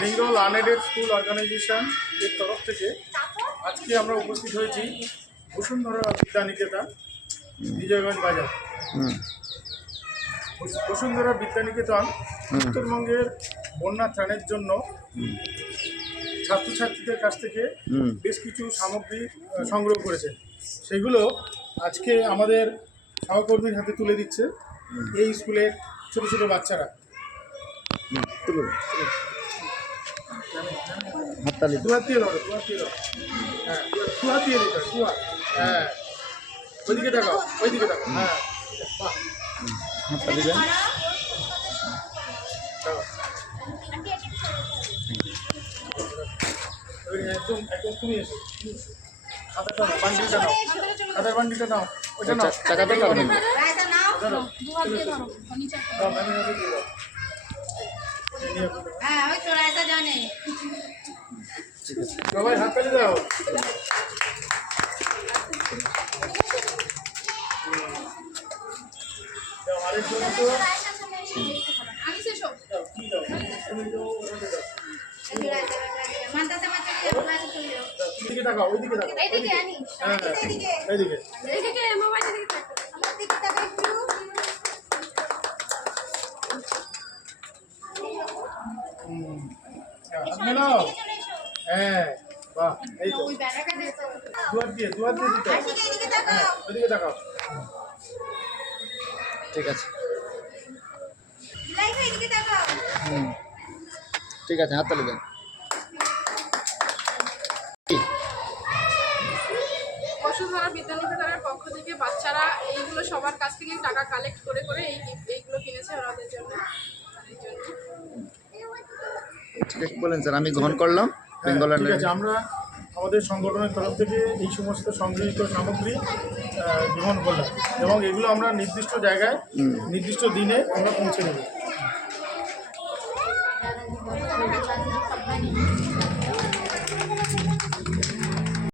Bengal unaided school organisation এর তরফ থেকে আজকে আমরা উপস্থিত হয়েছি বসুন্ধরা বিদ্যানিকেতন, বিজয়গঞ্জ বাজার। বসুন্ধরা বিদ্যানিকেতন উত্তরবঙ্গের বন্যা ত্রাণের জন্য ছাত্রছাত্রীদের কাছ থেকে বেশ কিছু সামগ্রী সংগ্রহ করেছে। সেগুলো আজকে আমাদের সহকর্মীর হাতে তুলে দিচ্ছে এই স্কুলের ছোট ছোট বাচ্চারা। দুহাত দিয়ে ধরো, হ্যাঁ, দুহাত দিয়ে দিতে, হ্যাঁ, ওইদিকে দেখাও, ওইদিকে দেখাও, হ্যাঁ, একদম একদম তুমি এসো, খাতাটা নাও, বান্ডিলটা নাও, খাতার বান্ডিলটা নাও, ওইটা নাও, চাকাটা নাও, সবাই হাত তালি দাও। আরেকজন তো তাকাও, ওইদিকে তাকাও, হ্যাঁ, এইদিকে হ্যাঁ, বাহ, এই তো দুহাত দিয়ে দিতে, হ্যাঁ, ওইদিকে তাকাও। ঠিক আছে, ঠিক আছে, হাত তালি দেন। বসুন্ধরা বিদ্যানিকেতনের পক্ষ থেকে বাচ্চারা এইগুলো সবার কাছ থেকে টাকা কালেক্ট করে করে এইগুলো কিনেছে ওনাদের জন্য। ঠিক বলেন স্যার, আমি গ্রহণ করলাম। ঠিক আছে, আমরা আমাদের সংগঠনের তরফ থেকে এই সমস্ত সংগৃহীত সামগ্রী গ্রহণ করলাম এবং এগুলো আমরা নির্দিষ্ট জায়গায় নির্দিষ্ট দিনে আমরা পৌঁছে দেব।